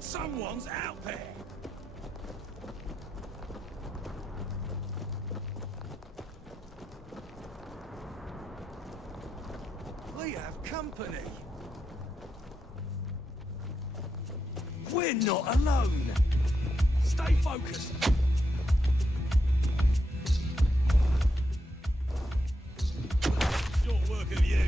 Someone's out there! We have company! We're not alone! Stay focused! Short work of you!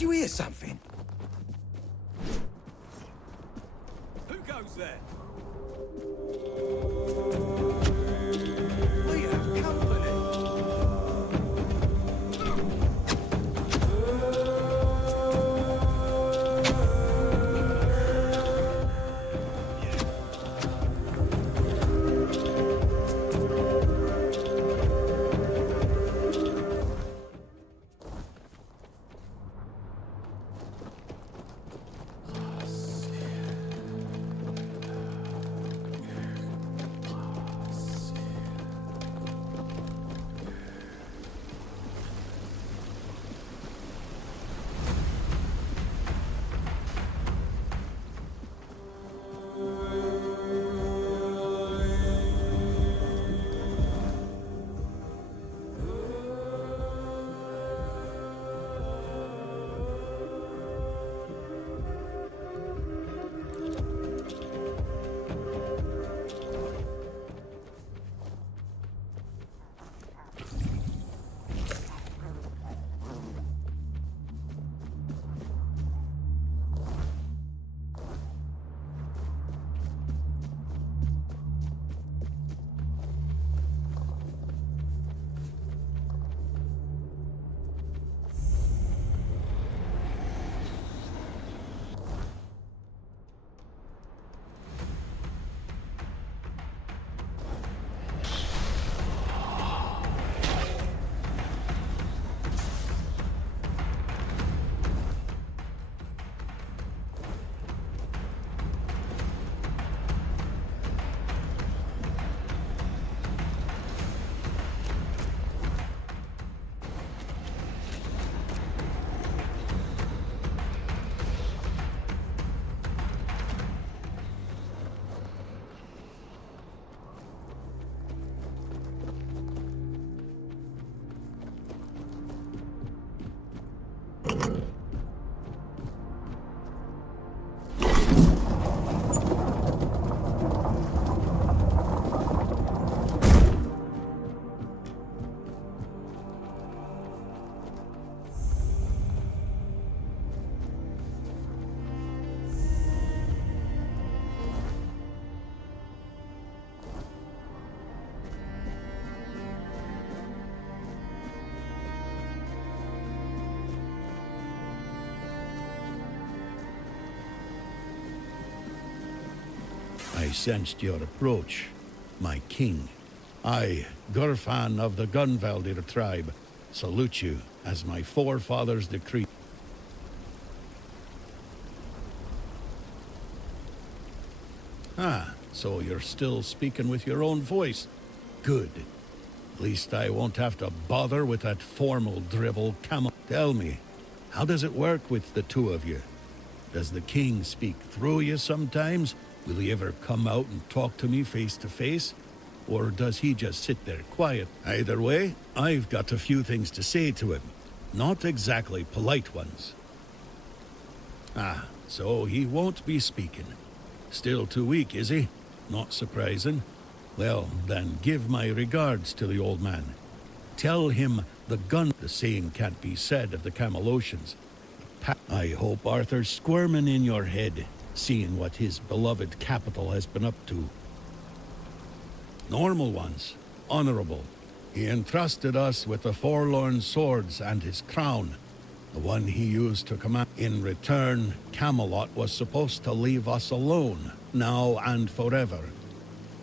Did you hear something? Who goes there? We have company. I sensed your approach, my king. I, Gurfan of the Gunvaldir tribe, salute you as my forefathers decreed. Ah, so you're still speaking with your own voice. Good. At least I won't have to bother with that formal drivel camel. Tell me, how does it work with the two of you? Does the king speak through you sometimes? Will he ever come out and talk to me face to face? Or does he just sit there quiet? Either way, I've got a few things to say to him. Not exactly polite ones. Ah, so he won't be speaking. Still too weak, is he? Not surprising. Well, then give my regards to the old man. Tell him the same can't be said of the Camelocians. I hope Arthur's squirming in your head, seeing what his beloved capital has been up to. Normal ones, honorable. He entrusted us with the forlorn swords and his crown, the one he used to command. In return, Camelot was supposed to leave us alone, now and forever.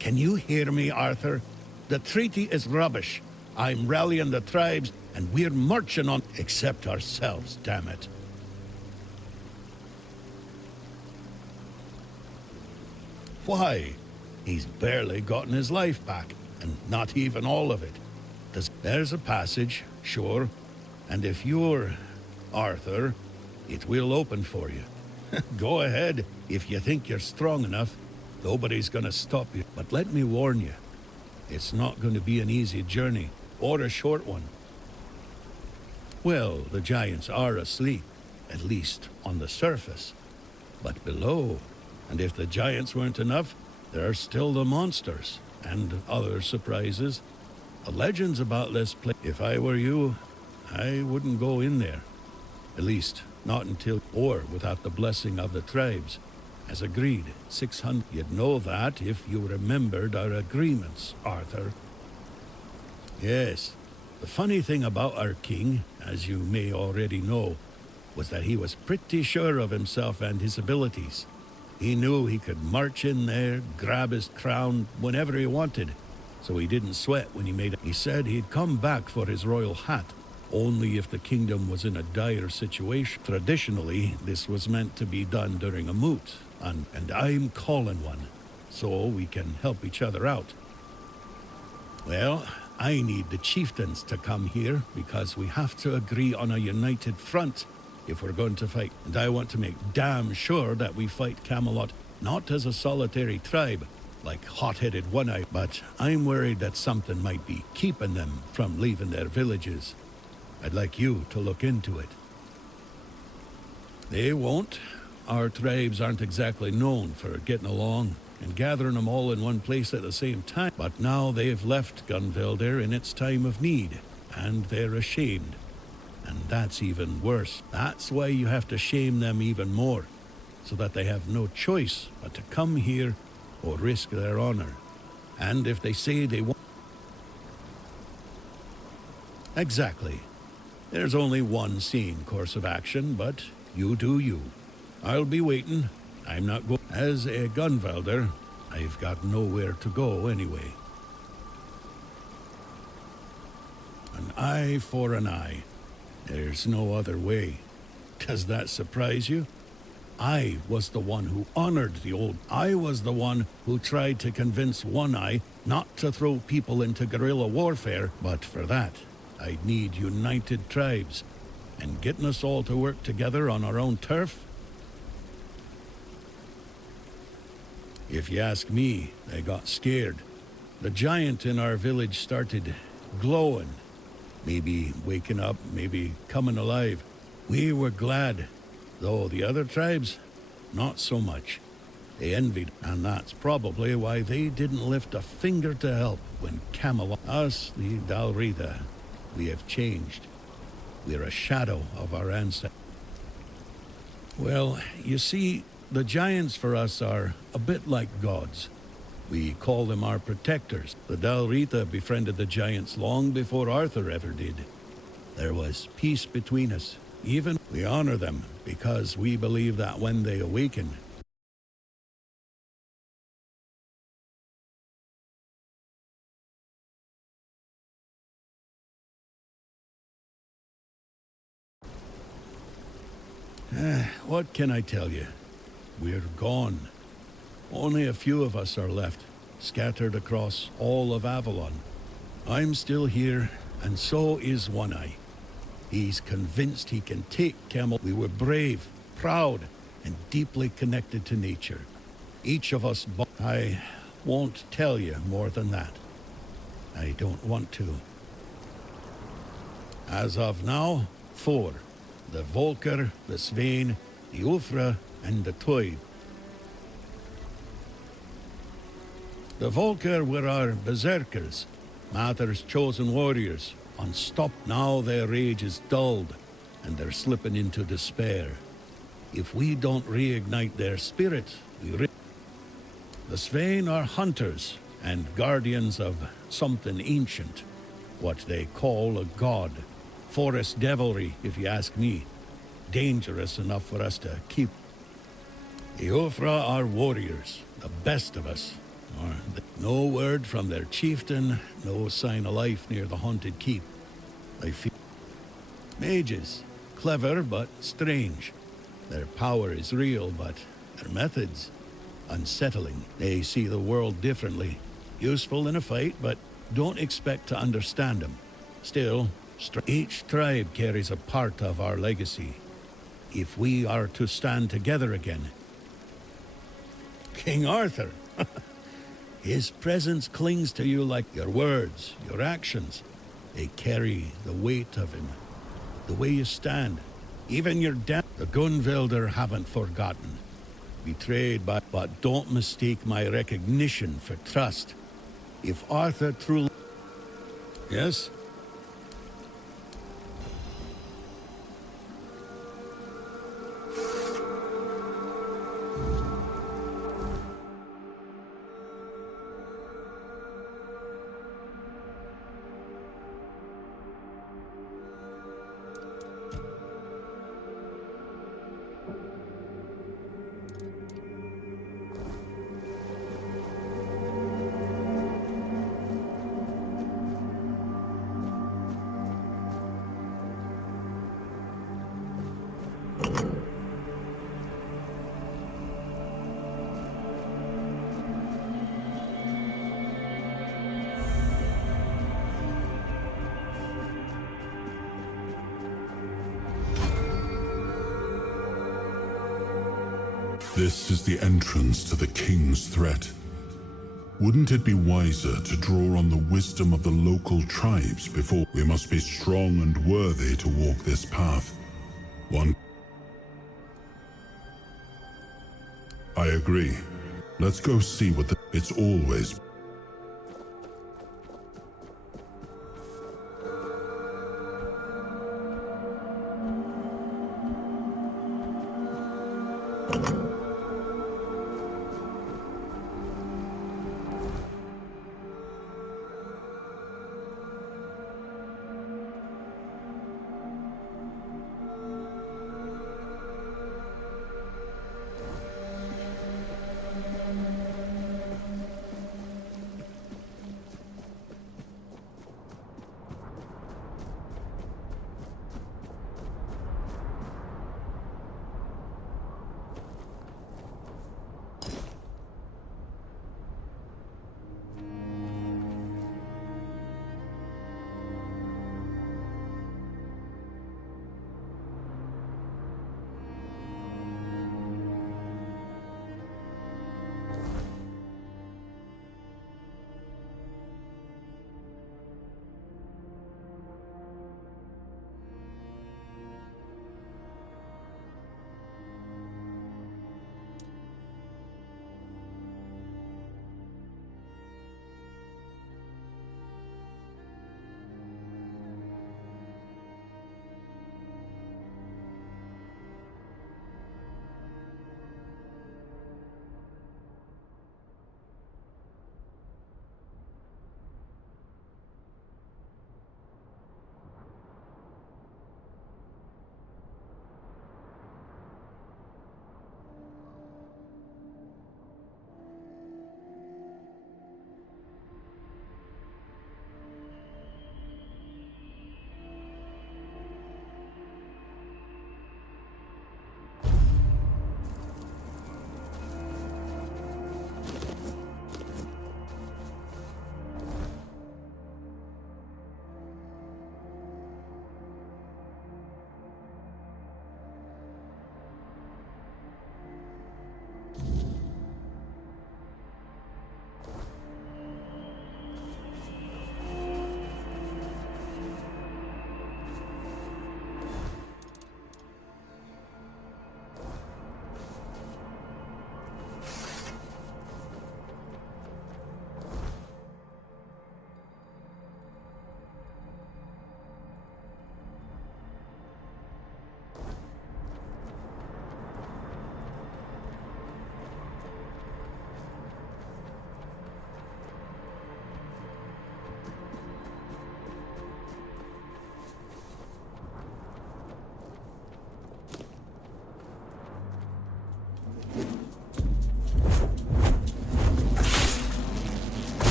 Can you hear me, Arthur? The treaty is rubbish. I'm rallying the tribes, and we're marching on, except ourselves, damn it. Why? He's barely gotten his life back, and not even all of it. There's a passage, sure, and if you're Arthur, it will open for you. Go ahead, if you think you're strong enough. Nobody's gonna stop you. But let me warn you, it's not going to be an easy journey, or a short one. Well, the giants are asleep, at least on the surface. But below, and if the giants weren't enough, there are still the monsters, and other surprises. The legends about this place. If I were you, I wouldn't go in there. At least, not until or without the blessing of the tribes. As agreed, 600. You'd know that if you remembered our agreements, Arthur. Yes. The funny thing about our king, as you may already know, was that he was pretty sure of himself and his abilities. He knew he could march in there, grab his crown whenever he wanted, so he didn't sweat when he made it. He said he'd come back for his royal hat, only if the kingdom was in a dire situation. Traditionally, this was meant to be done during a moot, and I'm calling one, so we can help each other out. Well, I need the chieftains to come here because we have to agree on a united front if we're going to fight. And I want to make damn sure that we fight Camelot not as a solitary tribe, like hot-headed One-Eye, but I'm worried that something might be keeping them from leaving their villages. I'd like you to look into it. They won't. Our tribes aren't exactly known for getting along and gathering them all in one place at the same time. But now they've left Gunvelder in its time of need, and they're ashamed. And that's even worse. That's why you have to shame them even more, so that they have no choice but to come here or risk their honor. And if they say they won't... Exactly. There's only one sane course of action, but you do you. I'll be waiting. I'm not going. As a Gunvelder, I've got nowhere to go anyway. An eye for an eye. There's no other way. Does that surprise you? I was the one who honored the old. I was the one who tried to convince One-Eye not to throw people into guerrilla warfare, but for that, I'd need united tribes. And getting us all to work together on our own turf? If you ask me, they got scared. The giant in our village started glowing. Maybe waking up, maybe coming alive. We were glad, though the other tribes, not so much. They envied, and that's probably why they didn't lift a finger to help when Camelot... Us, the Dalrita, we have changed. We're a shadow of our ancestors. Well, you see, the giants for us are a bit like gods. We call them our protectors. The Dalrita befriended the giants long before Arthur ever did. There was peace between us. Even we honor them because we believe that when they awaken, what can I tell you? We're gone. Only a few of us are left, scattered across all of Avalon. I'm still here, and so is One-Eye. He's convinced he can take Camelot. We were brave, proud, and deeply connected to nature. Each of us... I won't tell you more than that. I don't want to. As of now, 4. The Volker, the Svein, the Ulfra, and the Toib. The Volker were our berserkers, Mather's chosen warriors. Unstopped. Now their rage is dulled, and they're slipping into despair. If we don't reignite their spirit, the Svein are hunters and guardians of something ancient, what they call a god. Forest devilry, if you ask me. Dangerous enough for us to keep. The Ulfra are warriors, the best of us. No word from their chieftain, no sign of life near the haunted keep. I feel... Mages, clever but strange. Their power is real, but their methods, unsettling. They see the world differently. Useful in a fight, but don't expect to understand them. Still, each tribe carries a part of our legacy. If we are to stand together again... King Arthur! His presence clings to you like your words, your actions. They carry the weight of him. The way you stand, even your death. The Gunvelder haven't forgotten. Betrayed by... But don't mistake my recognition for trust. If Arthur truly... Yes? This is the entrance to the king's threat. Wouldn't it be wiser to draw on the wisdom of the local tribes before? We must be strong and worthy to walk this path. I agree. Let's go see what it's always.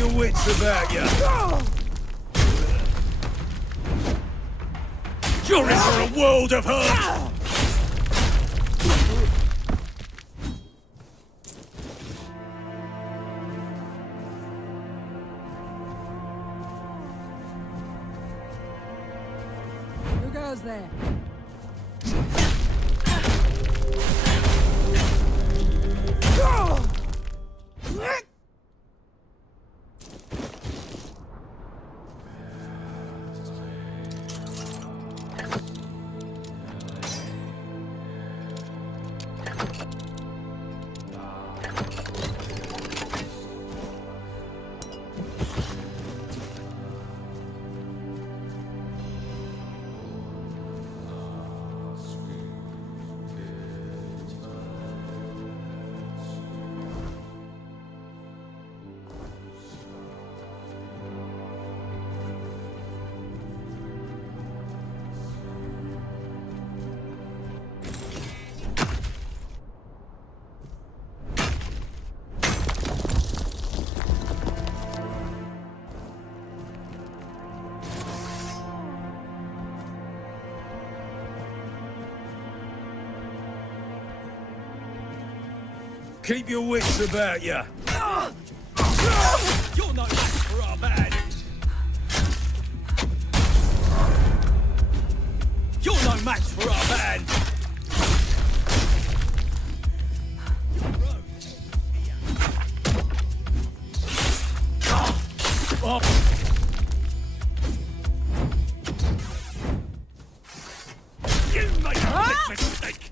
your wits about you. You're in for a world of hurt. Who goes there? Keep your wits about you. You're no match for our band. You're no match for our band. You made a big mistake.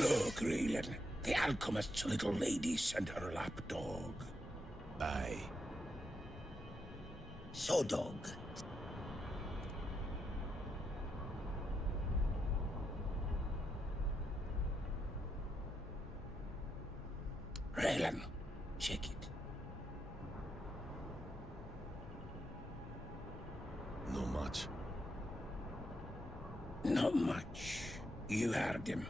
Look, Grail, the alchemist's little lady sent her lapdog. Aye. So, dog. Raylan, check it. Not much. Not much. You heard him.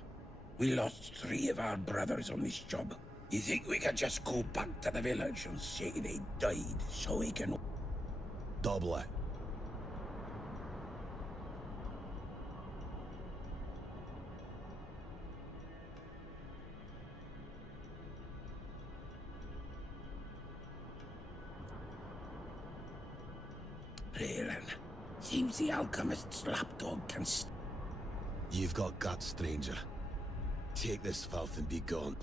We lost 3 of our brothers on this job. You think we could just go back to the village and say they died so we can... Double it. Raylan, seems the alchemist's lapdog can... You've got guts, stranger. Take this filth and be gone.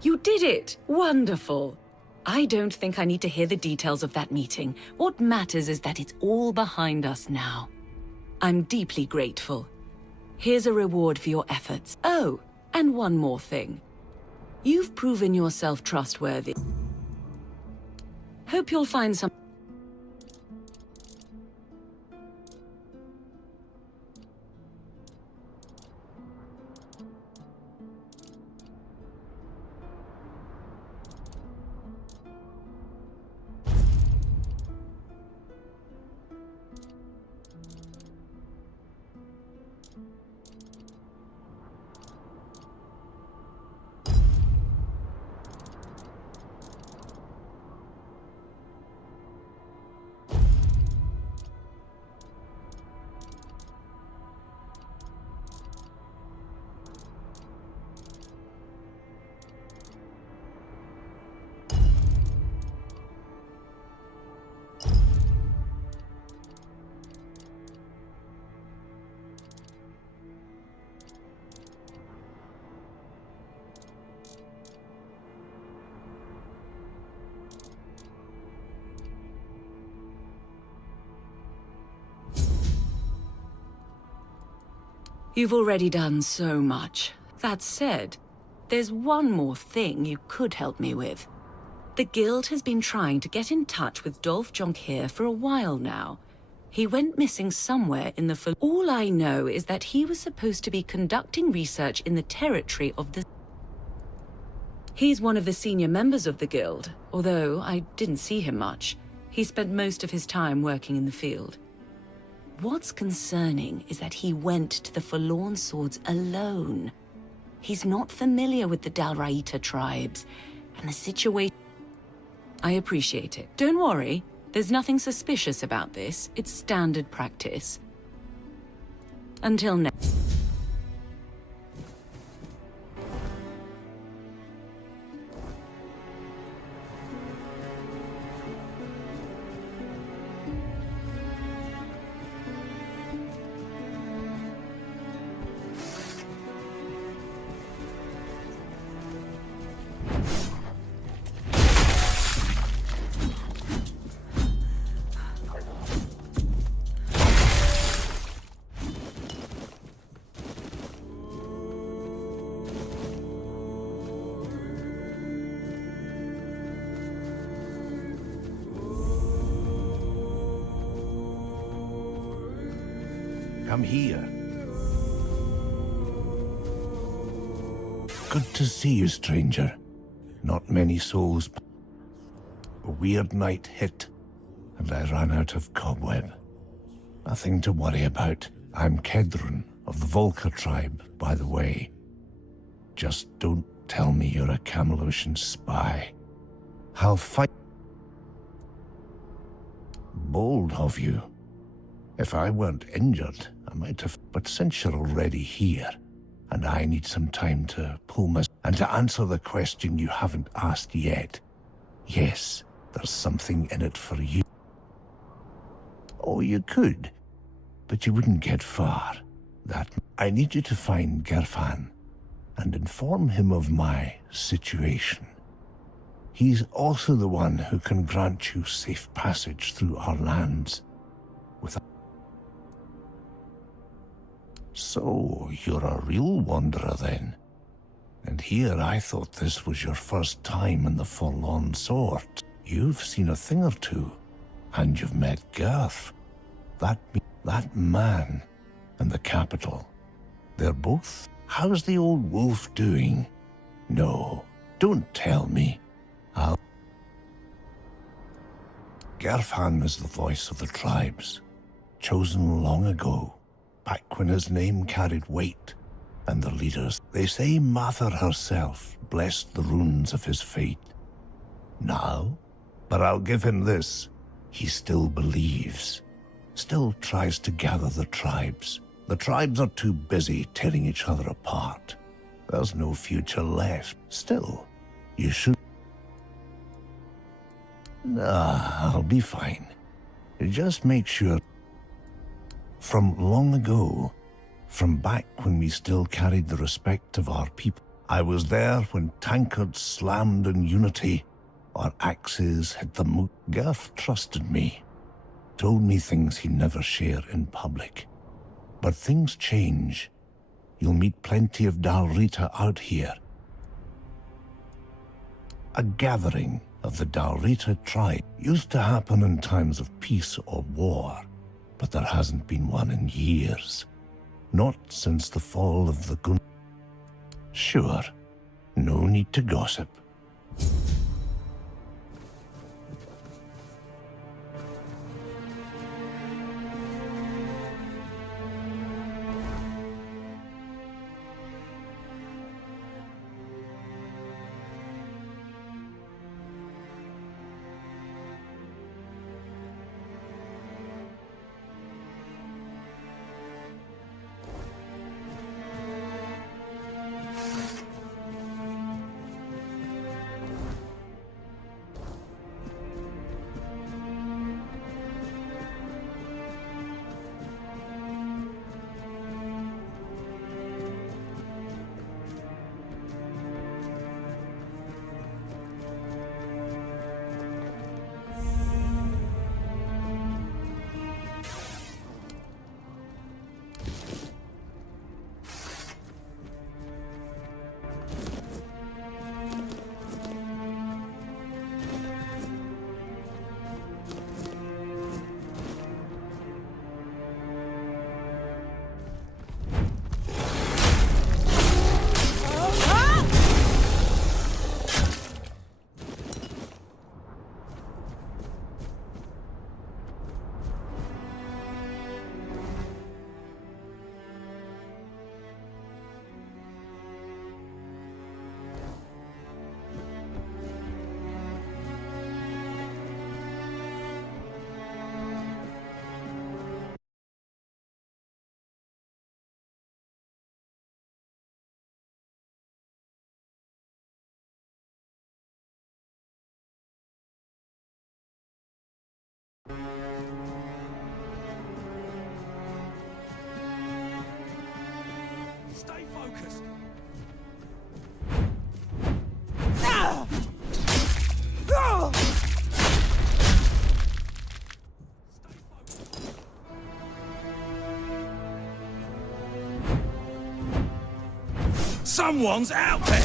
You did it! Wonderful! I don't think I need to hear the details of that meeting. What matters is that it's all behind us now. I'm deeply grateful. Here's a reward for your efforts. Oh, and one more thing. You've proven yourself trustworthy. Hope you'll find some... You've already done so much. That said, there's one more thing you could help me with. The Guild has been trying to get in touch with Dolph Jonkheer for a while now. He went missing somewhere in the... All I know is that he was supposed to be conducting research in the territory of the... He's one of the senior members of the Guild, although I didn't see him much. He spent most of his time working in the field. What's concerning is that he went to the Forlorn Swords alone. He's not familiar with the Dalraita tribes, and the situation... I appreciate it. Don't worry, there's nothing suspicious about this. It's standard practice. Until next... Come here. Good to see you, stranger. Not many souls. A weird night hit, and I ran out of cobweb. Nothing to worry about. I'm Kedrun of the Volca tribe, by the way. Just don't tell me you're a Camelosian spy. I'll fight. Bold of you. If I weren't injured, I might have. But since you're already here, and I need some time to pull my... And to answer the question you haven't asked yet, yes, there's something in it for you. Oh, you could, but you wouldn't get far. I need you to find Gerfan and inform him of my situation. He's also the one who can grant you safe passage through our lands. So, you're a real wanderer then. And here I thought this was your first time in the Forlorn Sort. You've seen a thing or two, and you've met Garth. That man and the capital. They're both... How's the old wolf doing? No, don't tell me. Gerfan is the voice of the tribes, chosen long ago, back when his name carried weight, and the leaders. They say Mather herself blessed the runes of his fate. Now, but I'll give him this, he still believes, still tries to gather the tribes. The tribes are too busy tearing each other apart. There's no future left. Still, you should... Nah, I'll be fine. Just make sure... From long ago, from back when we still carried the respect of our people, I was there when tankards slammed in unity, our axes hit the moot. Garth trusted me, told me things he'd never share in public. But things change. You'll meet plenty of Dalrita out here. A gathering of the Dalrita tribe used to happen in times of peace or war, but there hasn't been one in years. Not since the fall of the Gun. Sure, no need to gossip. Stay focused. Someone's out there!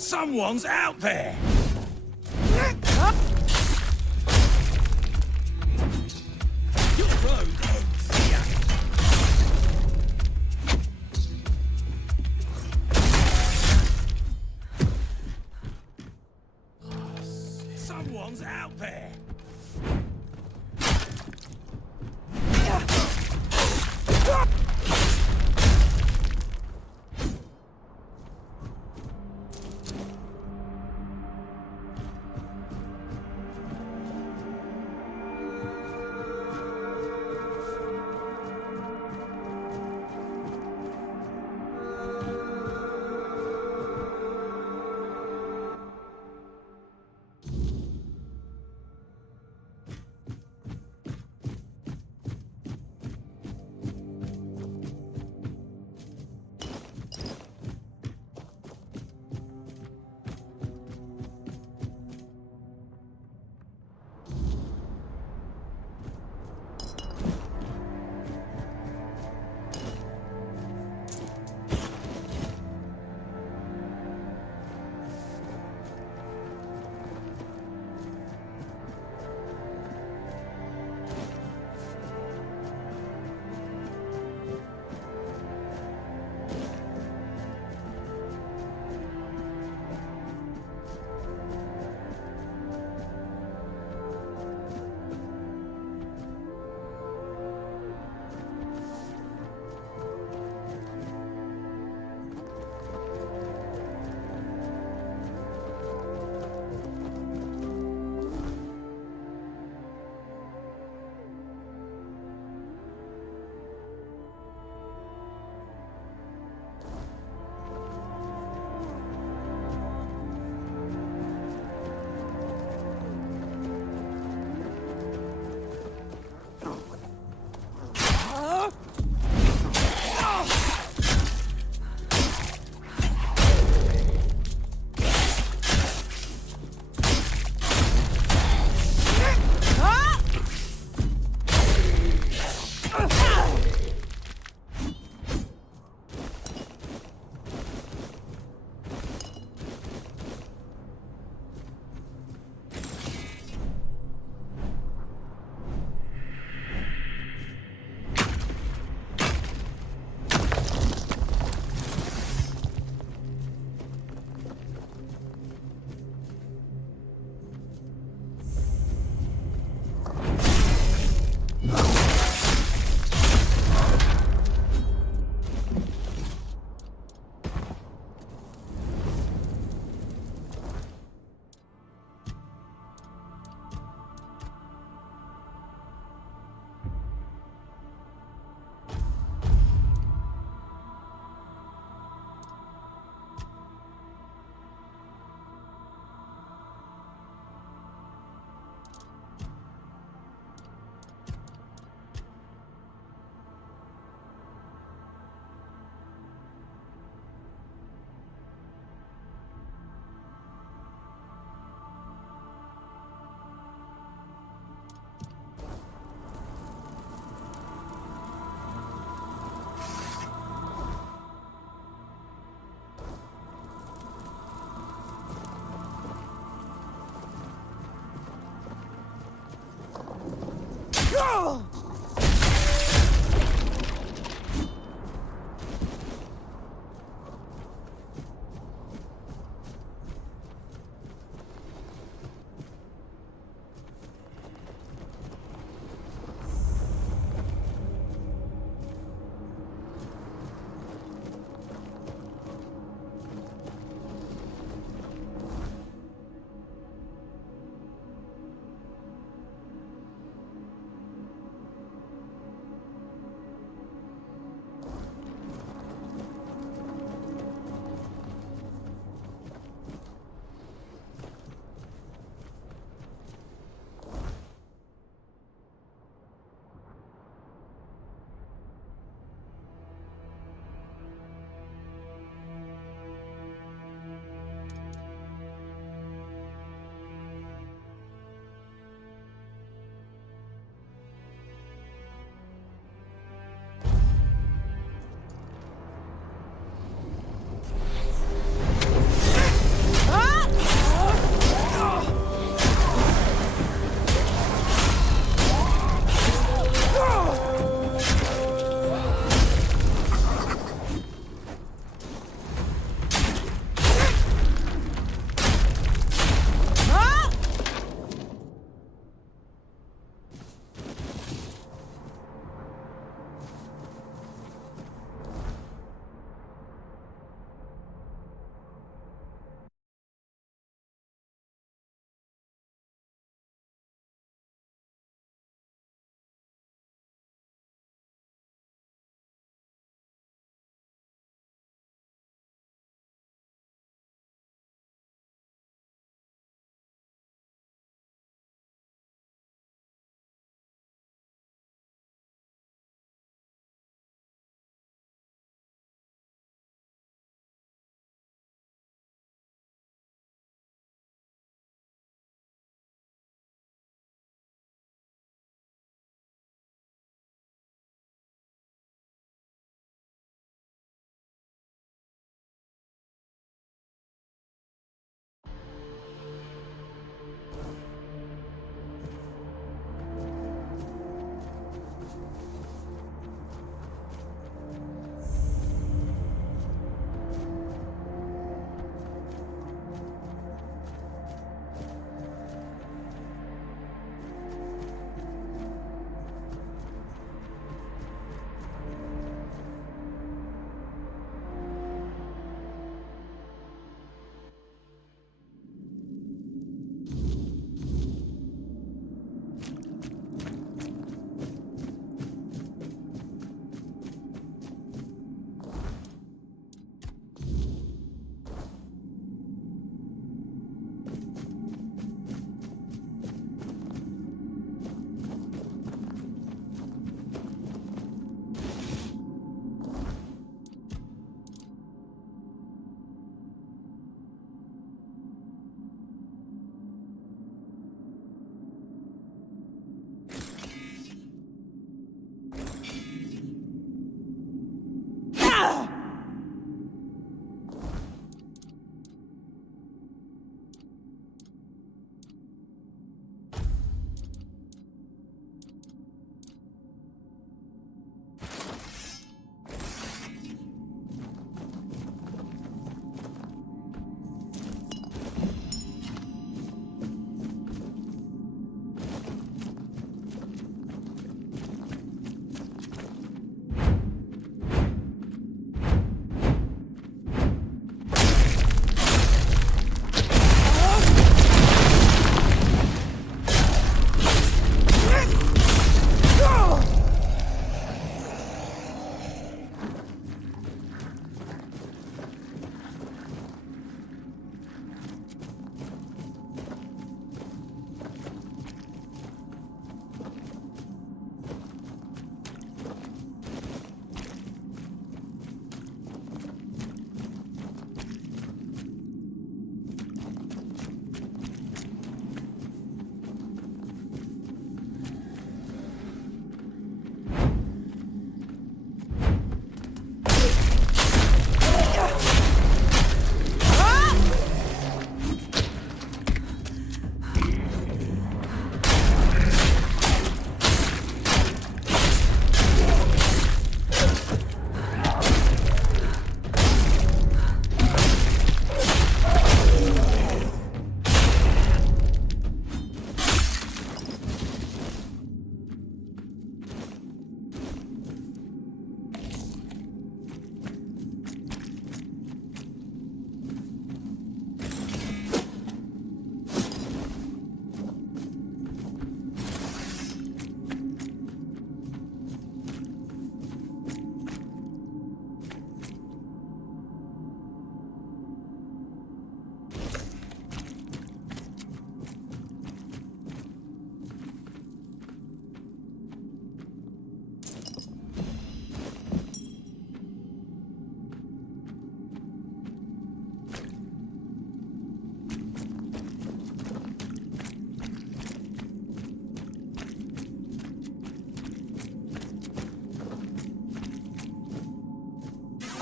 Someone's out there! Your road ends here. Someone's out there!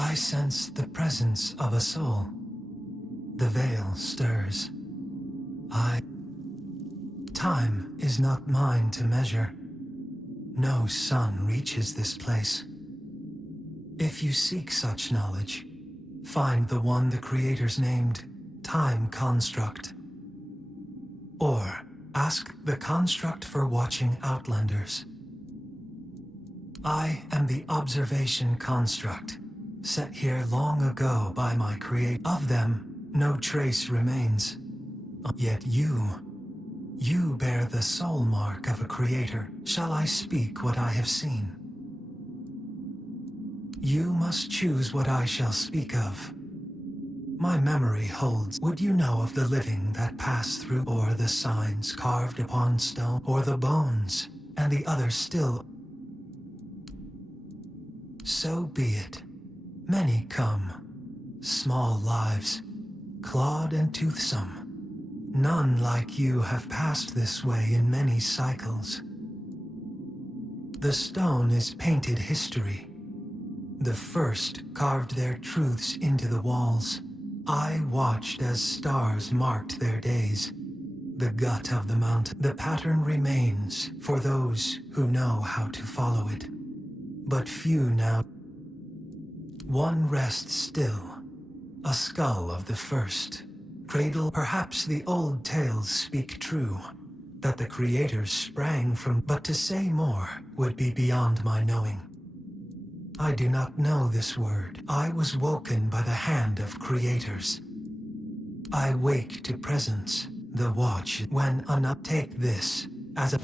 I sense the presence of a soul. The veil stirs. Time is not mine to measure. No sun reaches this place. If you seek such knowledge, find the one the creators named Time Construct. Or ask the construct for watching Outlanders. I am the observation construct, set here long ago by my creator. Of them, no trace remains. Yet you bear the soul mark of a creator. Shall I speak what I have seen? You must choose what I shall speak of. My memory holds. Would you know of the living that pass through, or the signs carved upon stone, or the bones, and the others still? So be it. Many come, small lives, clawed and toothsome. None like you have passed this way in many cycles. The stone is painted history. The first carved their truths into the walls. I watched as stars marked their days. The gut of the mountain. The pattern remains for those who know how to follow it. But few now. One rests still, a skull of the first. Cradle. Perhaps the old tales speak true, that the creators sprang from, but to say more would be beyond my knowing. I do not know this word. I was woken by the hand of creators. I wake to presence, the watch, when take this as a...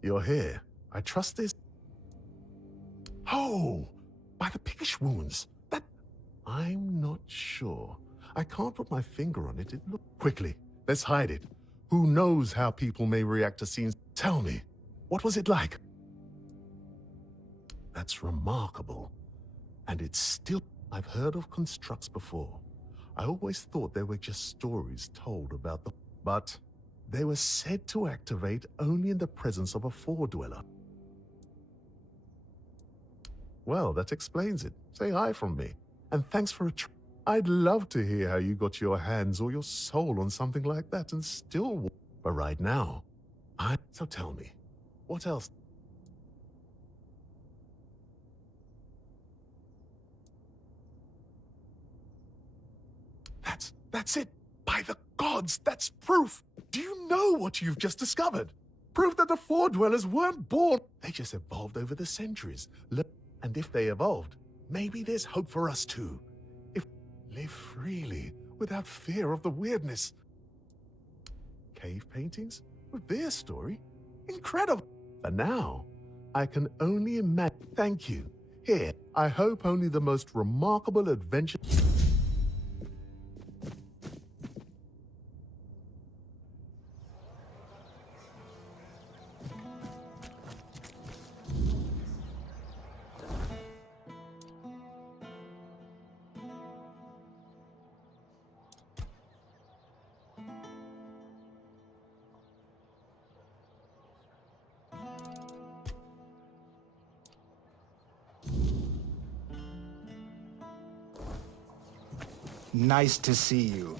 You're here. I trust this. Oh! By the piggish wounds. That... I'm not sure. I can't put my finger on it. It look... Quickly, let's hide it. Who knows how people may react to scenes? Tell me, what was it like? That's remarkable. And it's still... I've heard of constructs before. I always thought they were just stories told about the... But they were said to activate only in the presence of a four-dweller. Well, that explains it. Say hi from me. And thanks for a I'd love to hear how you got your hands or your soul on something like that and still. But right now, So tell me, what else? That's it! By the gods, that's proof! Do you know what you've just discovered? Proof that the Four Dwellers weren't born! They just evolved over the centuries. And if they evolved, maybe there's hope for us too. If live freely, without fear of the weirdness. Cave paintings? With their story? Incredible! But now, I can only imagine. Thank you. Here, I hope only the most remarkable adventure. Nice to see you.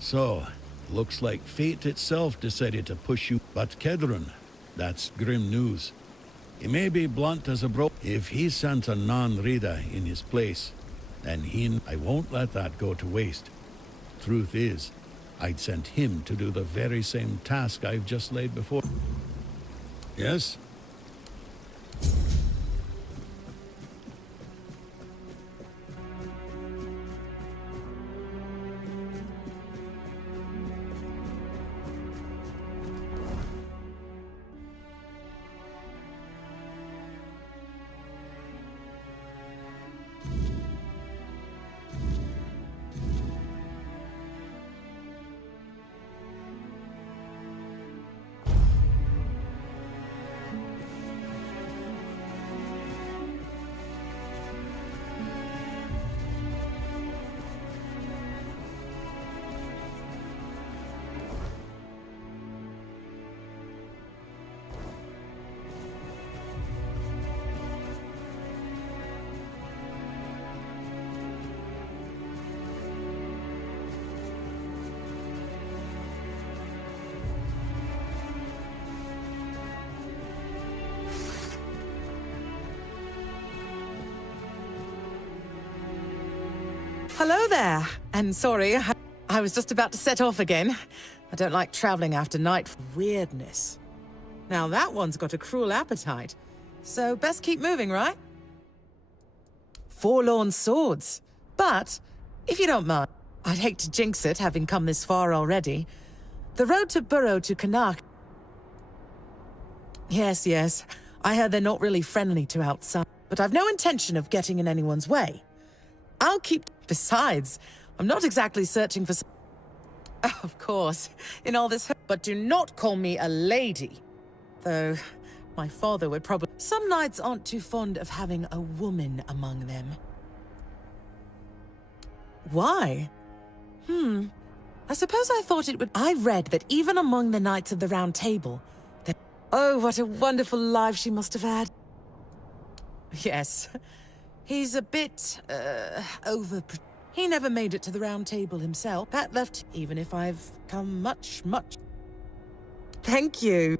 So, looks like fate itself decided to push you. But Kedron, that's grim news. He may be blunt as a If he sent a non-reader in his place, then I won't let that go to waste. Truth is, I'd sent him to do the very same task I've just laid before. Yes? Hello there. And sorry, I was just about to set off again. I don't like traveling after night. Weirdness. Now that one's got a cruel appetite. So best keep moving, right? Forlorn swords. But, if you don't mind, I'd hate to jinx it, having come this far already. The road to Burrow to Canuck. Yes. I heard they're not really friendly to outside. But I've no intention of getting in anyone's way. I'll keep... Besides, I'm not exactly searching for... Of course, in all this... But do not call me a lady. Though, my father would probably... Some knights aren't too fond of having a woman among them. Why? I suppose I thought it would... I read that even among the Knights of the Round Table... Oh, what a wonderful life she must have had. Yes. He's a bit, He never made it to the Round Table himself. That left, even if I've come much... Thank you.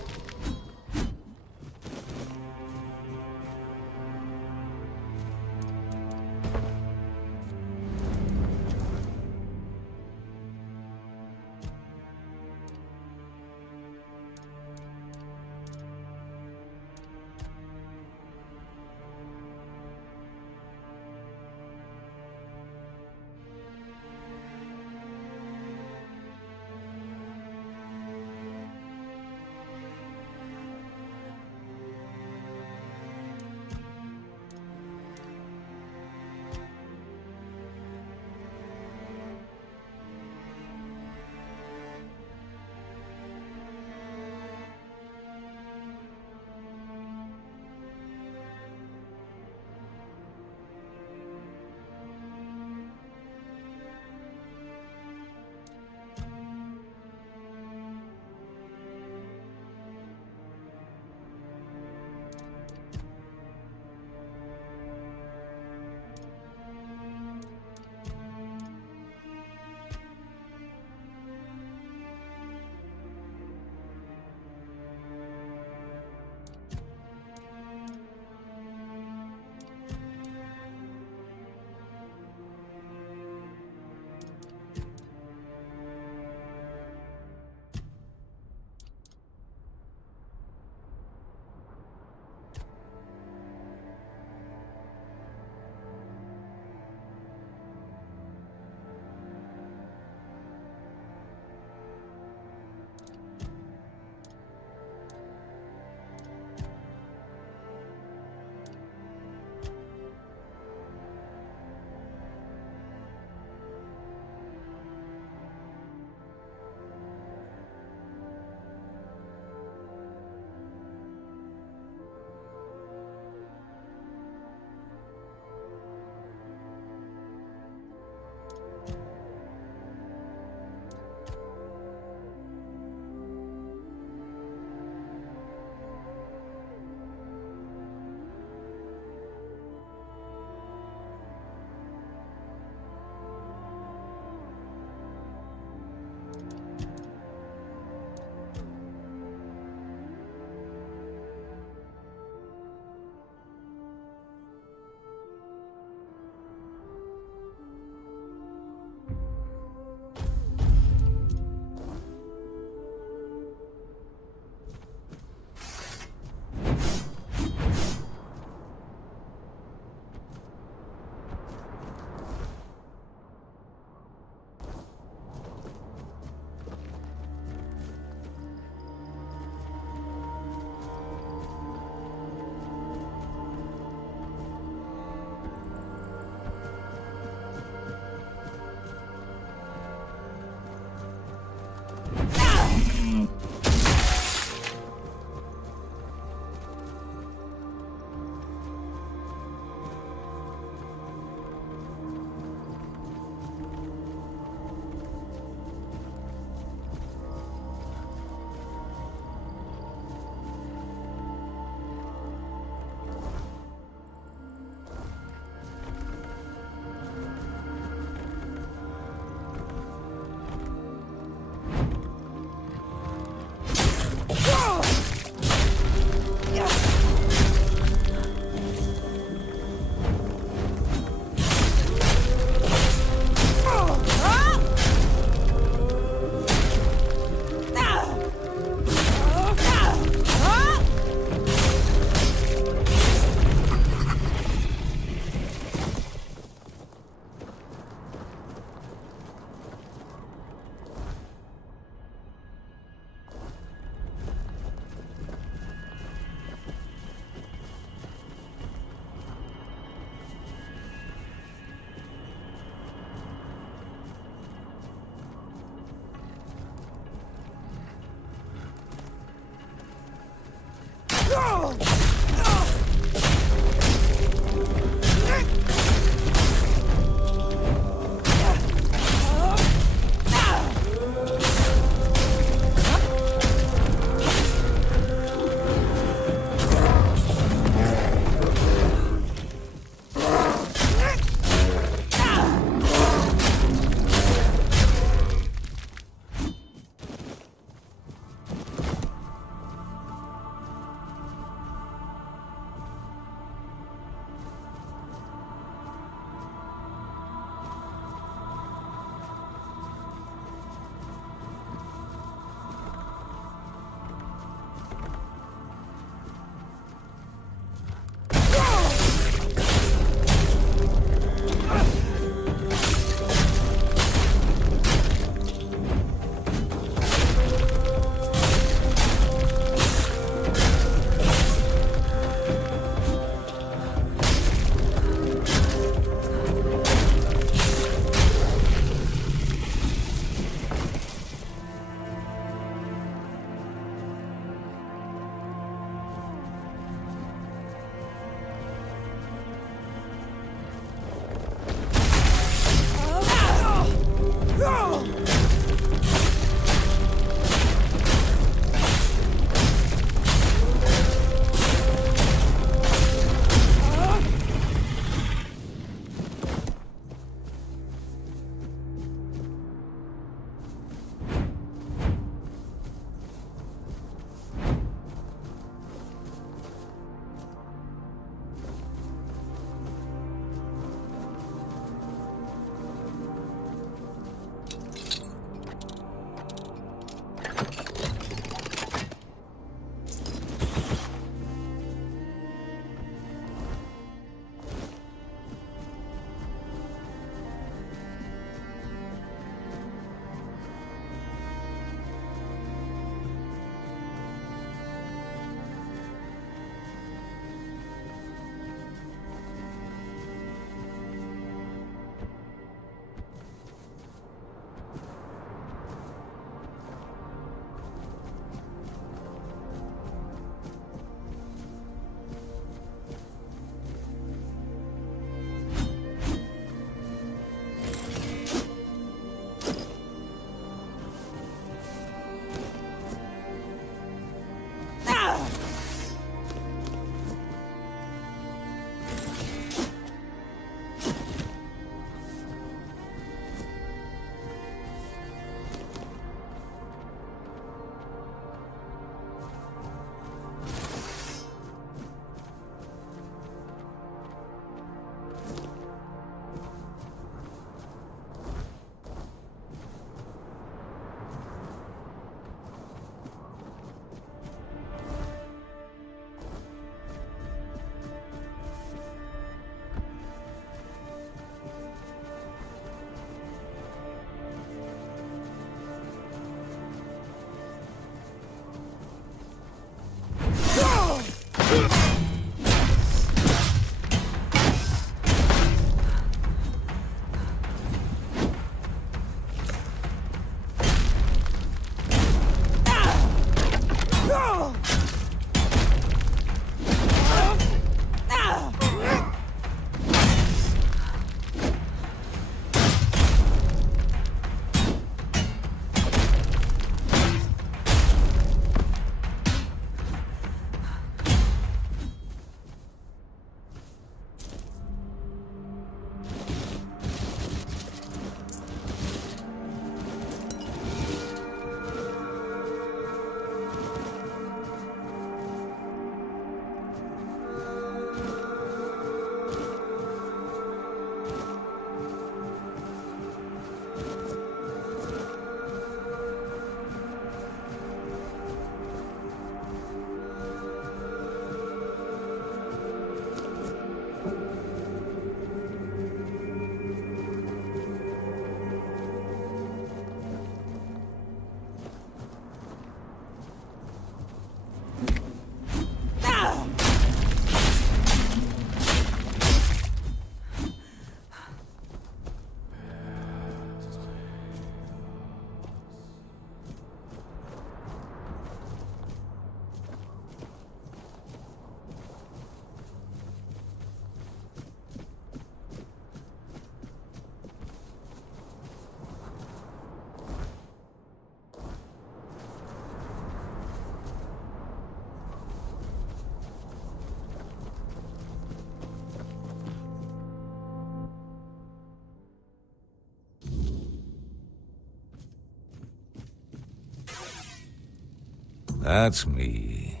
That's me.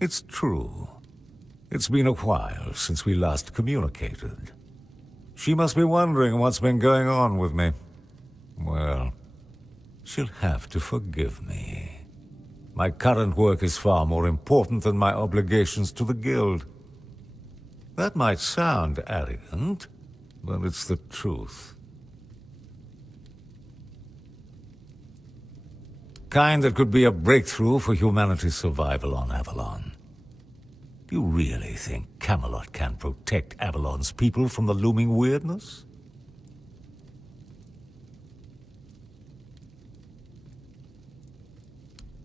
It's true. It's been a while since we last communicated. She must be wondering what's been going on with me. Well, she'll have to forgive me. My current work is far more important than my obligations to the Guild. That might sound arrogant, but it's the truth. Kind that could be a breakthrough for humanity's survival on Avalon. You really think Camelot can protect Avalon's people from the looming weirdness?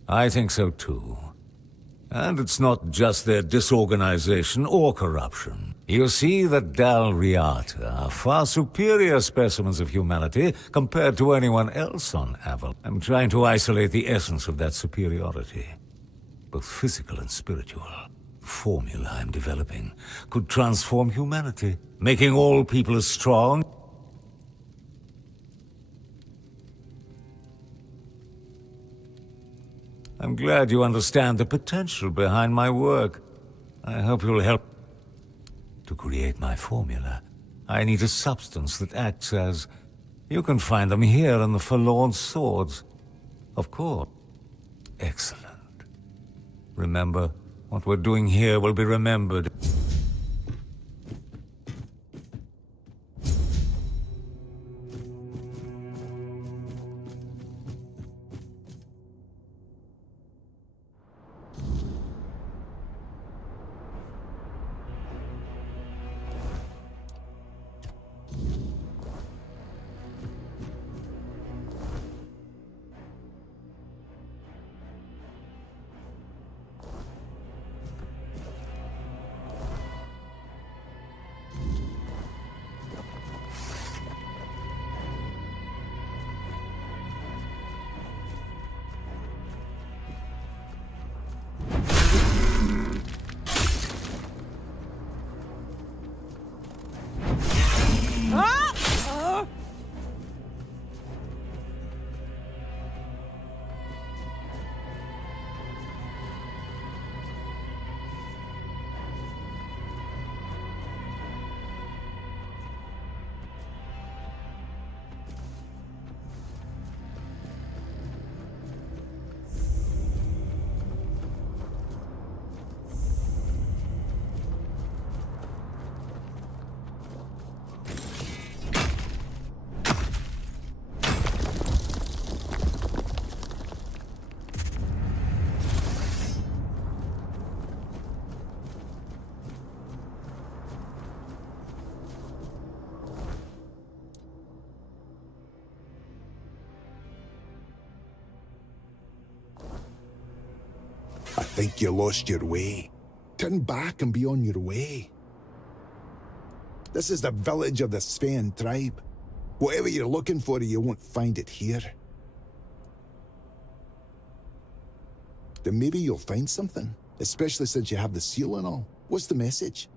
I think so too. And it's not just their disorganization or corruption. You see, the Dalriata are far superior specimens of humanity compared to anyone else on Avalon. I'm trying to isolate the essence of that superiority, both physical and spiritual. The formula I'm developing could transform humanity, making all people as strong. I'm glad you understand the potential behind my work. I hope you'll help. To create my formula, I need a substance that acts as... You can find them here in the Forlorn Swords. Of course. Excellent. Remember, what we're doing here will be remembered. think you lost your way. Turn back and be on your way. This is the village of the Sven tribe. Whatever you're looking for, you won't find it here. Then maybe you'll find something, especially since you have the seal and all. What's the message?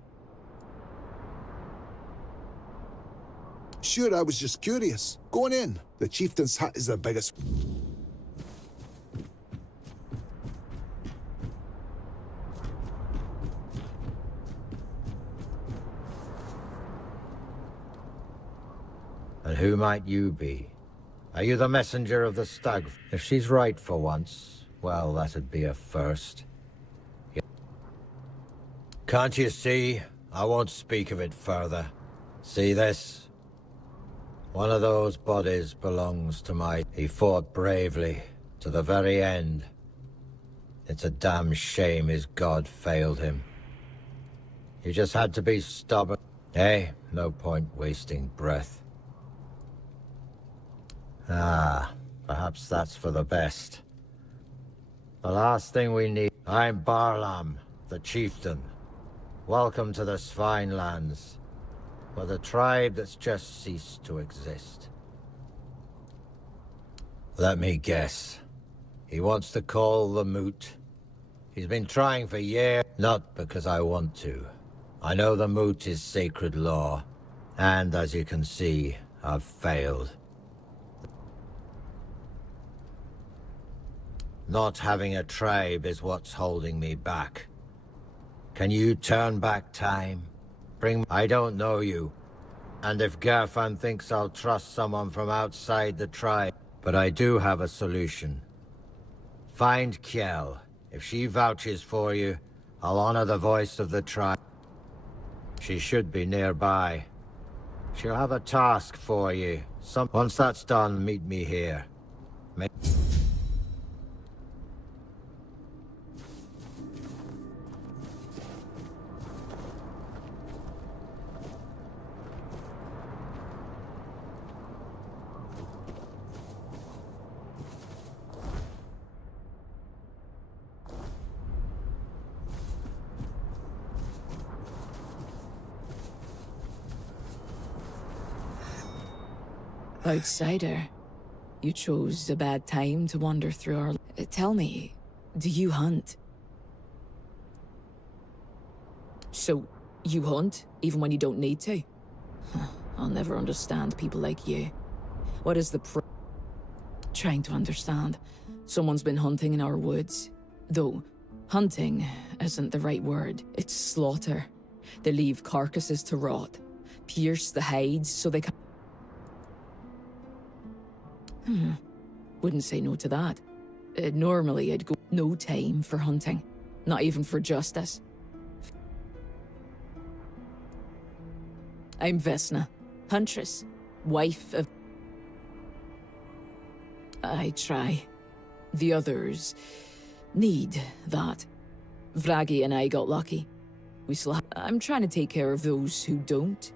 Sure, I was just curious. Going in. The chieftain's hut is the biggest. And who might you be? Are you the messenger of the stag? If she's right for once, well, that'd be a first. Can't you see? I won't speak of it further. See this? One of those bodies belongs to my... He fought bravely, to the very end. It's a damn shame his god failed him. You just had to be stubborn. Hey, no point wasting breath. Ah, perhaps that's for the best. The last thing we need... I'm Barlam, the chieftain. Welcome to the Svine lands. For the tribe that's just ceased to exist. Let me guess. He wants to call the moot. He's been trying for years, not because I want to. I know the moot is sacred law, and as you can see, I've failed. Not having a tribe is what's holding me back. Can you turn back time? I don't know you. And if Gerfan thinks I'll trust someone from outside the tribe, but I do have a solution. Find Kjell. If she vouches for you, I'll honor the voice of the tribe. She should be nearby. She'll have a task for you. Once that's done, meet me here. Outsider, you chose a bad time to wander through our... Tell me, do you hunt? So, you hunt, even when you don't need to? I'll never understand people like you. What is the Trying to understand. Someone's been hunting in our woods. Though, hunting isn't the right word. It's slaughter. They leave carcasses to rot, pierce the hides so they can... Wouldn't say no to that. Normally I'd go... No time for hunting. Not even for justice. I'm Vesna, huntress, wife of... I try. The others need that. Vragi and I got lucky. We still have... I'm trying to take care of those who don't.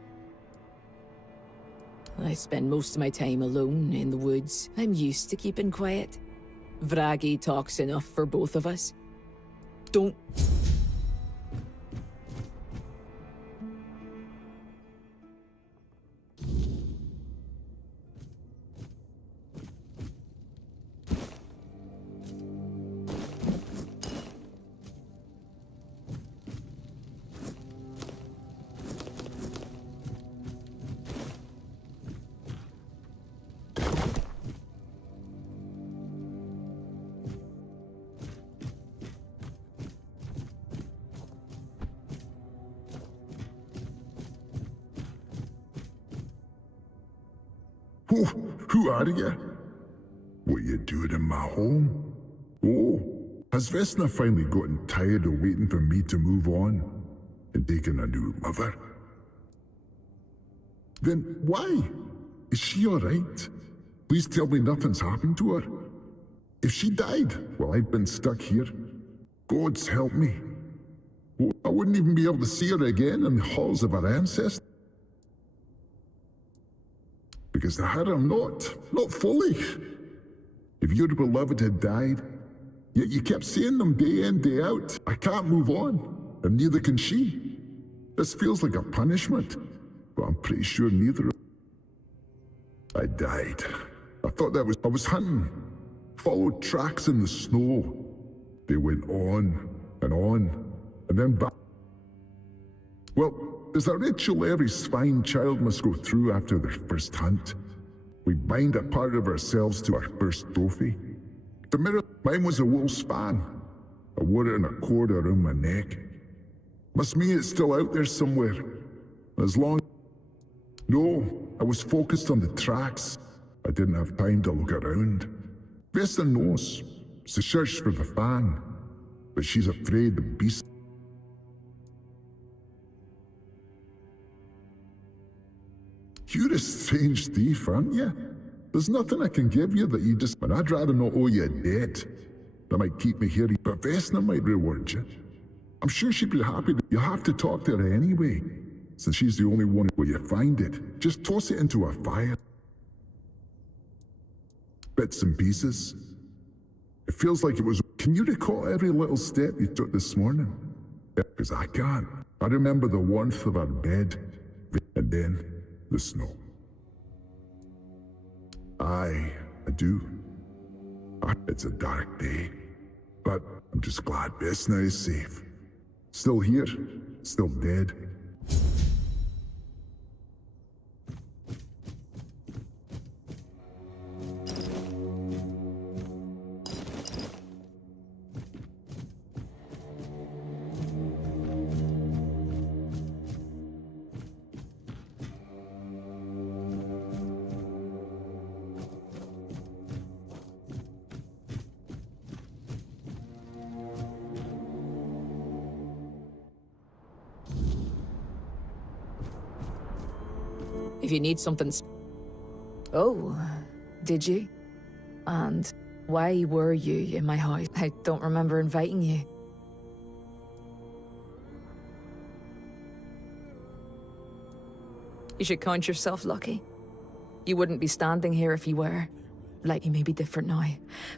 I spend most of my time alone in the woods. I'm used to keeping quiet. Vragi talks enough for both of us. Don't... Who are you? What you doing in my home? Oh, has Vesna finally gotten tired of waiting for me to move on and taking a new mother? Then why? Is she alright? Please tell me nothing's happened to her. If she died while I'd been stuck here, God's help me. I wouldn't even be able to see her again in the halls of our ancestors. Because to her I'm not fully. If your beloved had died, Yet you kept seeing them day in, day out. I can't move on, and neither can she. This feels like a punishment, but I'm pretty sure neither. I died. I thought that was... I was hunting. Followed tracks in the snow. They went on, and then back. Well, there's a ritual every swine child must go through after their first hunt. We bind a part of ourselves to our first trophy. The mirror, mine was a wool span. I wore it in a cord around my neck. Must mean it's still out there somewhere. As long... No, I was focused on the tracks. I didn't have time to look around. Vesta knows. She searched for the fan, but she's afraid the beast... You're a strange thief, aren't you? There's nothing I can give you that you just... But I'd rather not owe you a debt. That might keep me here, but Vesna might reward you. I'm sure she'd be happy. You'll have to talk to her anyway, since she's the only one where you find it. Just toss it into a fire. Bits and pieces. It feels like it was... Can you recall every little step you took this morning? Because I can't. I remember the warmth of our bed, and then the snow. I do. It's a dark day, but I'm just glad Vesna is safe. Still here, still dead. If you need something... Oh, did you? And why were you in my house? I don't remember inviting you. You should count yourself lucky. You wouldn't be standing here if you were. Like, you may be different now,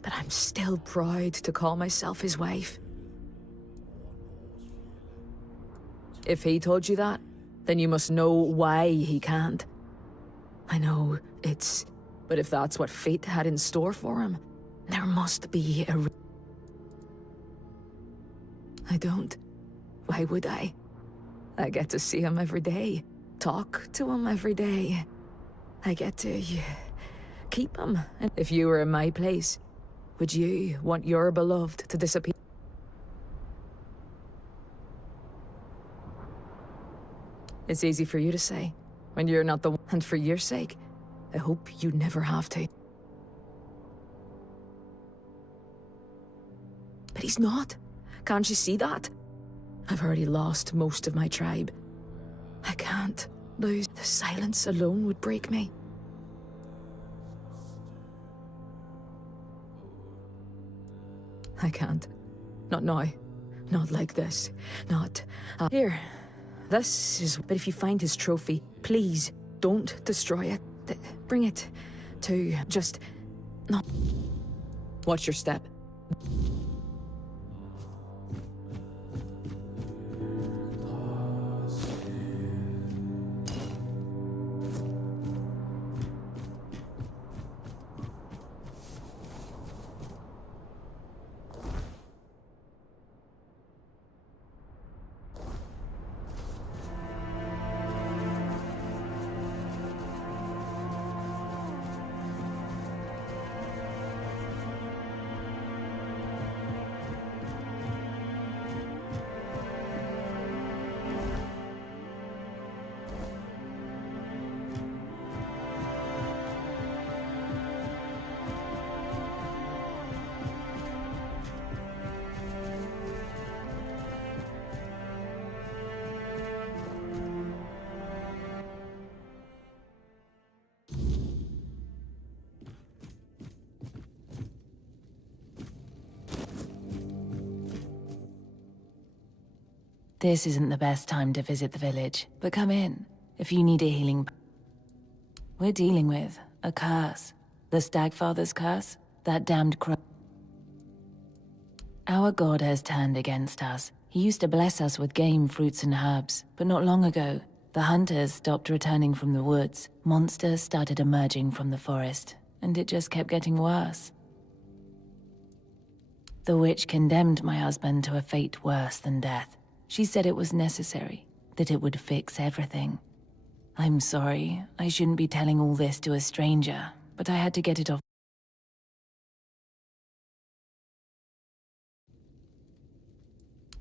but I'm still proud to call myself his wife. If he told you that, then you must know why he can't. I know, it's... But if that's what fate had in store for him, there must be a... I don't. Why would I? I get to see him every day. Talk to him every day. I get to... keep him. And if you were in my place, would you want your beloved to disappear? It's easy for you to say, when you're not the one. And for your sake, I hope you never have to. But he's not. Can't you see that? I've already lost most of my tribe. I can't lose. The silence alone would break me. I can't. Not now. Not like this. Not... Here. This is... But if you find his trophy, please, don't destroy it. Bring it to... Just... No. Watch your step. This isn't the best time to visit the village, but come in if you need a healing. We're dealing with a curse. The Stagfather's curse, that damned crow. Our god has turned against us. He used to bless us with game, fruits, and herbs, but not long ago, the hunters stopped returning from the woods. Monsters started emerging from the forest, and it just kept getting worse. The witch condemned my husband to a fate worse than death. She said it was necessary, that it would fix everything. I'm sorry, I shouldn't be telling all this to a stranger, but I had to get it off.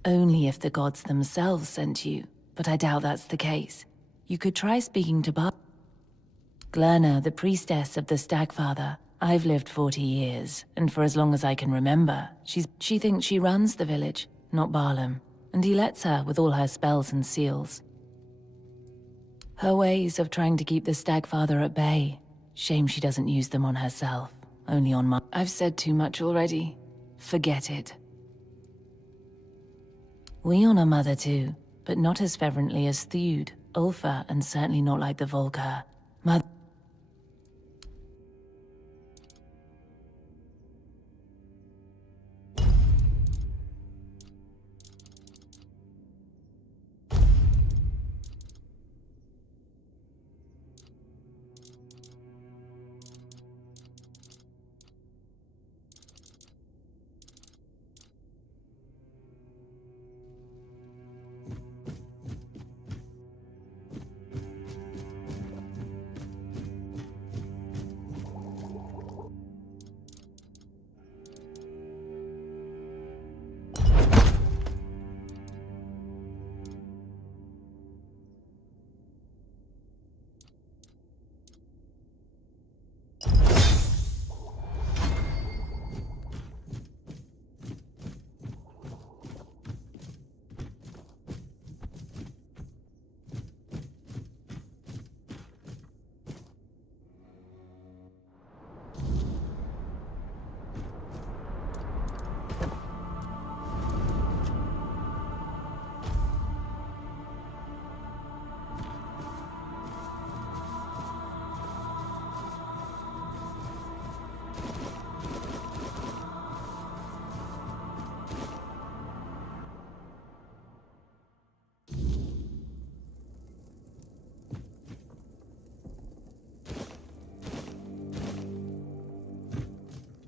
Only if the gods themselves sent you, but I doubt that's the case. You could try speaking to Glerna, the priestess of the Stagfather. I've lived 40 years, and for as long as I can remember, she thinks she runs the village, not Barlam, and he lets her with all her spells and seals. Her ways of trying to keep the Stagfather at bay. Shame she doesn't use them on herself, only on my— I've said too much already. Forget it. We honor Mother too, but not as fervently as Theud, Ulfa, and certainly not like the Volker. Mother—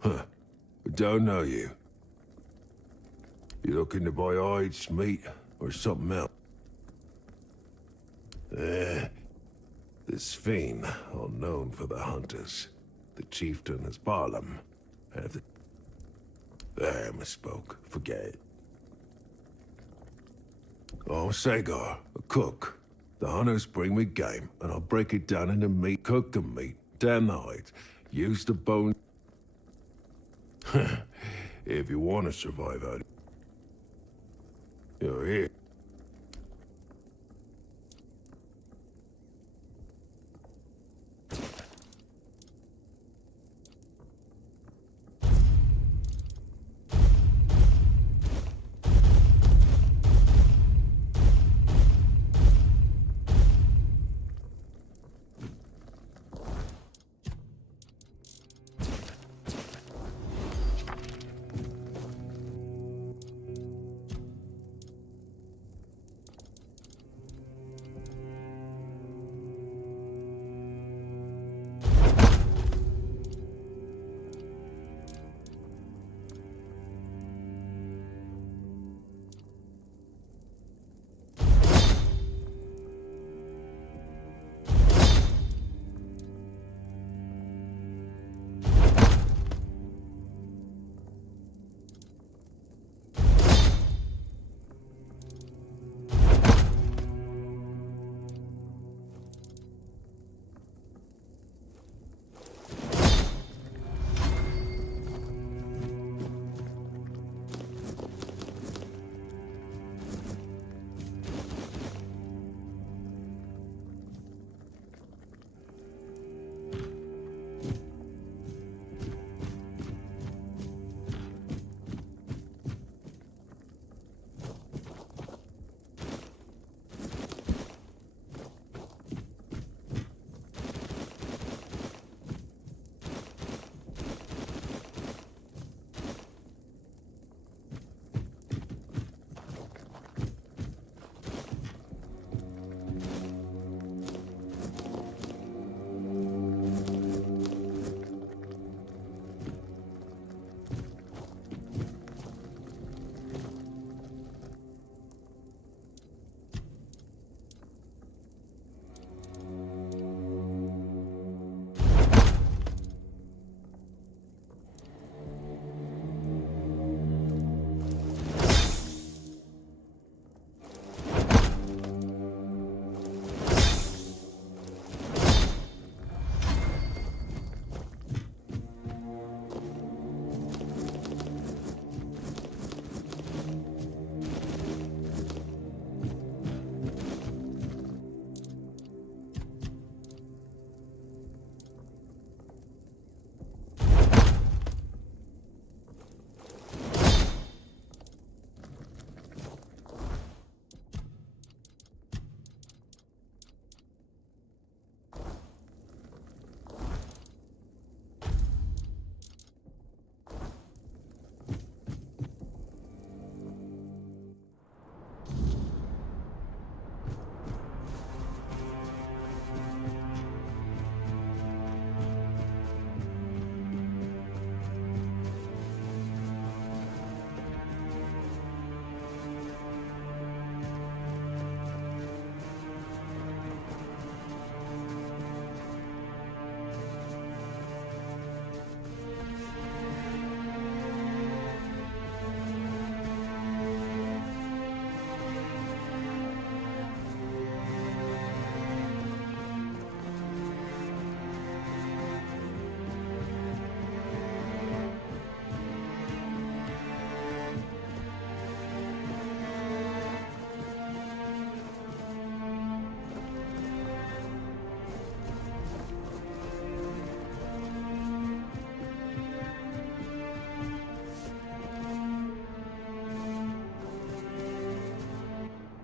Huh. I don't know you. You looking to buy hides, meat, or something else? This fiend, all known for the hunters. The chieftain is Barlam. Have the... I misspoke. Forget it. Oh, Sagar, a cook. The hunters bring me game, and I'll break it down into meat, cook the meat, tan the hides, use the bone. If you want to survive out, you're here.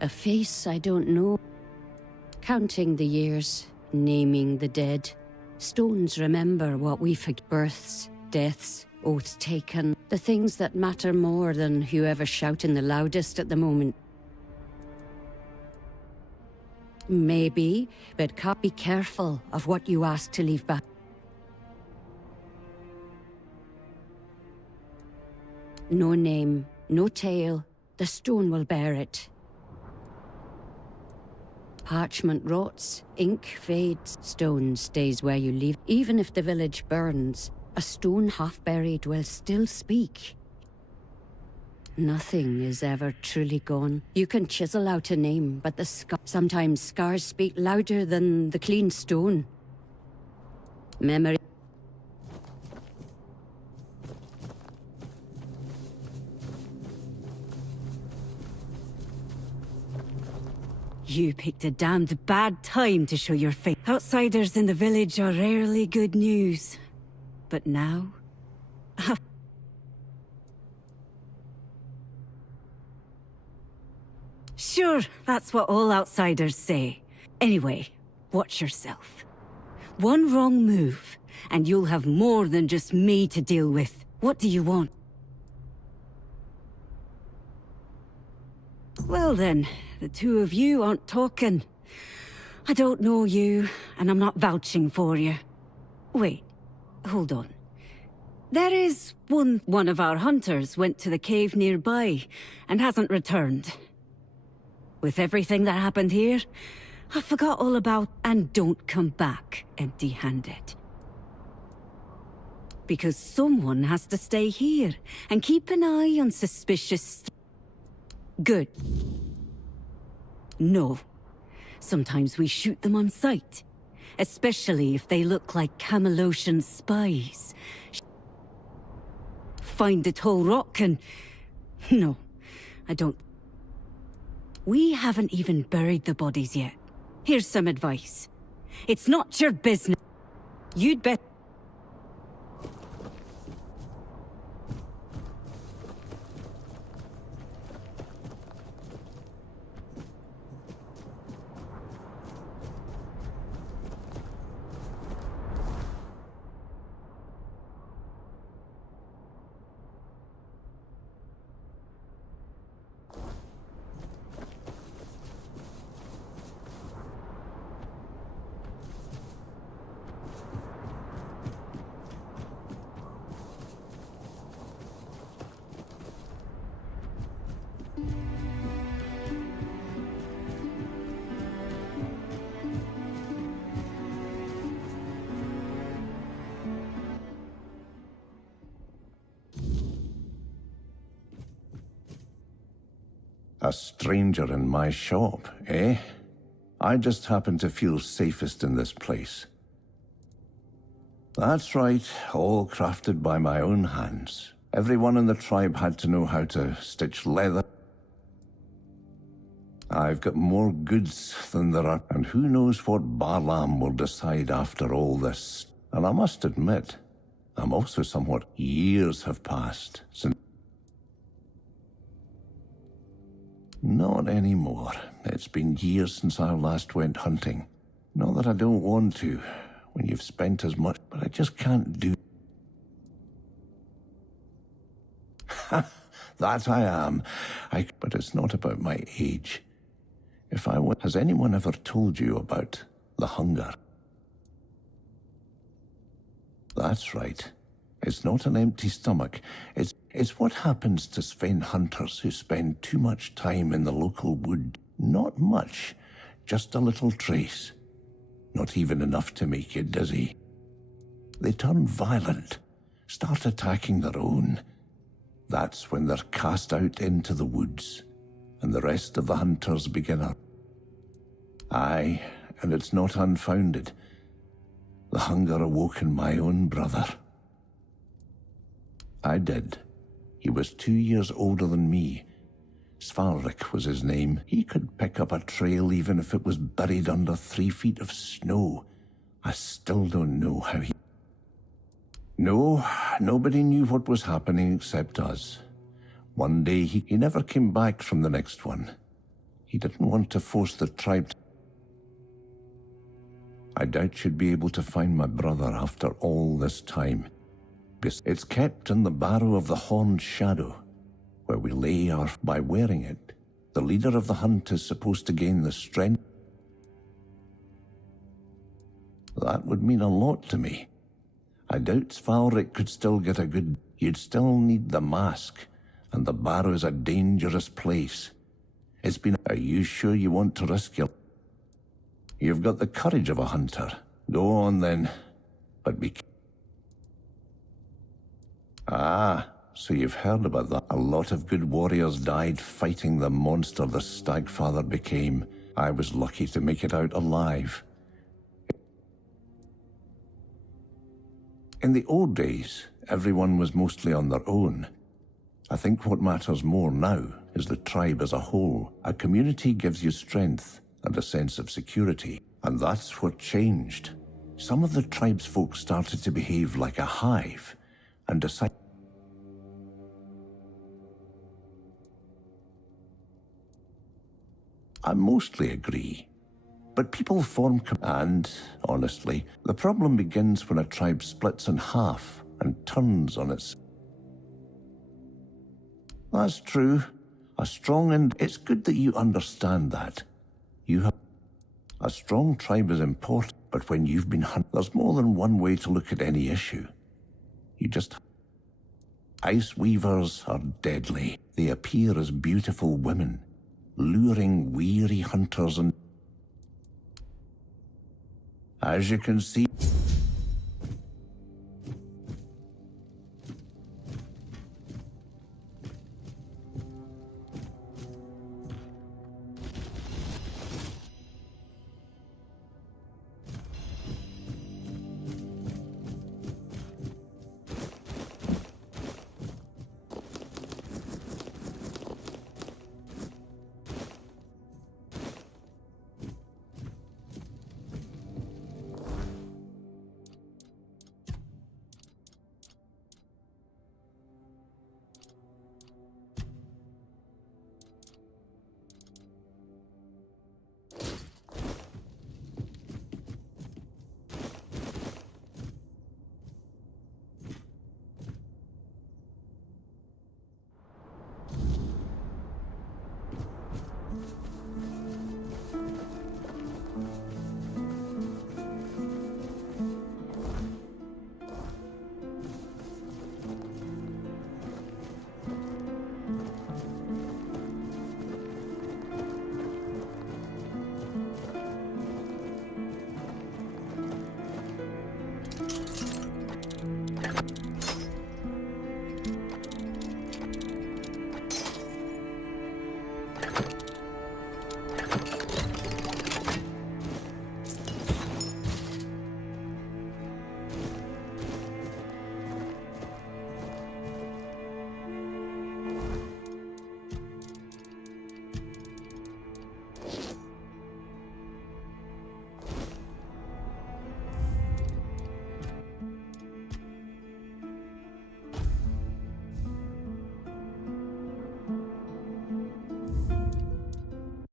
A face I don't know. Counting the years, naming the dead. Stones remember what we forget. Births, deaths, oaths taken. The things that matter more than whoever's shouting the loudest at the moment. Maybe, but can't be careful of what you ask to leave back. No name, no tale. The stone will bear it. Parchment rots, ink fades, stone stays where you leave. Even if the village burns, a stone half buried will still speak. Nothing is ever truly gone. You can chisel out a name, but sometimes scars speak louder than the clean stone. Memory. You picked a damned bad time to show your face. Outsiders in the village are rarely good news. But now... Sure, that's what all outsiders say. Anyway, watch yourself. One wrong move, and you'll have more than just me to deal with. What do you want? Well then, the two of you aren't talking. I don't know you, and I'm not vouching for you. Wait, hold on. There is one of our hunters went to the cave nearby, and hasn't returned. With everything that happened here, I forgot all about, and don't come back empty-handed. Because someone has to stay here, and keep an eye on suspicious... Good. No. Sometimes we shoot them on sight. Especially if they look like Camelosian spies. Find a tall rock and... No, I don't... We haven't even buried the bodies yet. Here's some advice. It's not your business. You'd bet... A stranger in my shop, eh? I just happen to feel safest in this place. That's right, all crafted by my own hands. Everyone in the tribe had to know how to stitch leather. I've got more goods than there are, and who knows what Barlam will decide after all this. And I must admit, I'm also somewhat... Years have passed since... Not anymore. It's been years since I last went hunting. Not that I don't want to, when you've spent as much, but I just can't do... That I am. But it's not about my age. If I were... Has anyone ever told you about the hunger? That's right. It's not an empty stomach. It's what happens to Sven hunters who spend too much time in the local wood. Not much, just a little trace. Not even enough to make you dizzy. They turn violent, start attacking their own. That's when they're cast out into the woods, and the rest of the hunters begin up. Aye, and it's not unfounded. The hunger awoke in my own brother. I did. He was 2 years older than me. Svarrik was his name. He could pick up a trail even if it was buried under 3 feet of snow. I still don't know how he... No, nobody knew what was happening except us. One day he never came back from the next one. He didn't want to force the tribe. I doubt you'd be able to find my brother after all this time. It's kept in the barrow of the Horned Shadow, where we lay our... By wearing it, the leader of the hunt is supposed to gain the strength. That would mean a lot to me. I doubt Svalric could still get a good... You'd still need the mask, and the barrow's a dangerous place. It's been... Are you sure you want to risk your... You've got the courage of a hunter. Go on then, but be... Ah, so you've heard about that. A lot of good warriors died fighting the monster the Stagfather became. I was lucky to make it out alive. In the old days, everyone was mostly on their own. I think what matters more now is the tribe as a whole. A community gives you strength and a sense of security, and that's what changed. Some of the tribe's folk started to behave like a hive, and decide... I mostly agree. But people form... And, honestly, the problem begins when a tribe splits in half and turns on its... That's true. A strong and... It's good that you understand that. You have... A strong tribe is important, but when you've been hunted, there's more than one way to look at any issue. You just... Ice Weavers are deadly. They appear as beautiful women, luring weary hunters and... As you can see...